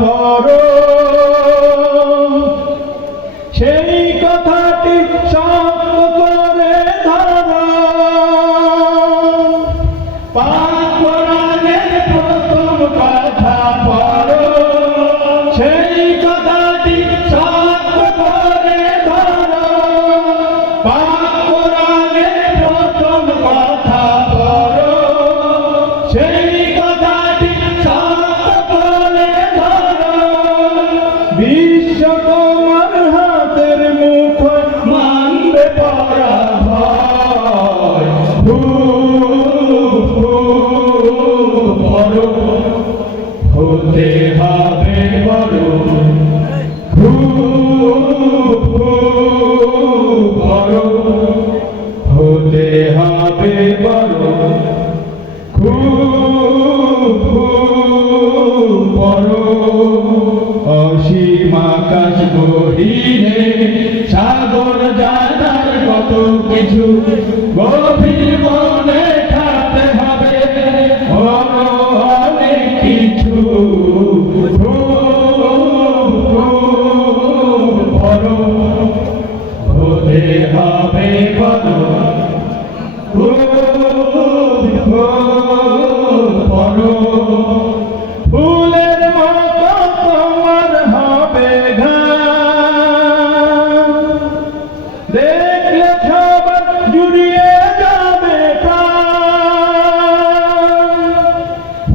পড়ো সেই কথাটি শক্ত করে ধরো। পাক কোরআনের প্রথম কথা পড়ো সেই কথাটি শক্ত করে ধরো। পাক কোরআনের প্রথম কথা পড়ো সেই কথাটি শক্ত করে ধরো। বিশ্ব তোমার হাতের মুঠোয় মানবে পরাভয়। বড় হতে হবে বড়, বড় হতে হবে বড়, বড়। অসীম আকাশ গহীনে সাগর জানার কত কিছু, গভীর মনে থাকতে হবে অনেক কিছু। বড় হতে হবে বড়, বড়। ফুলের মতো তোমার হবে ঘাম, দেখলে সবার জুড়িয়ে যাবে প্রাণ।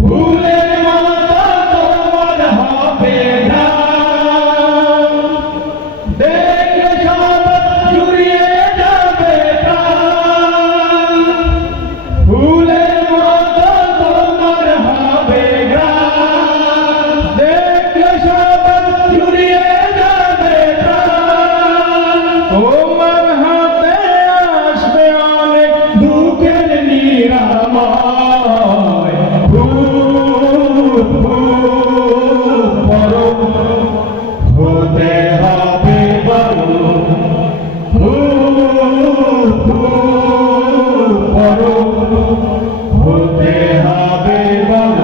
ফুলের মতো তোমার হবে ঘাম, দেখলে সবার জুড়িয়ে যাবে প্রাণ। ফুলের মতো তোমার হবে ঘ্রাণ, দেখলে সবার জুড়িয়ে যাবে প্রাণ। তোমার হাতে আসবে অনেক দুঃখের নিরাময়। বড় হতে হবে বড়, বড় হতে হবে বড়।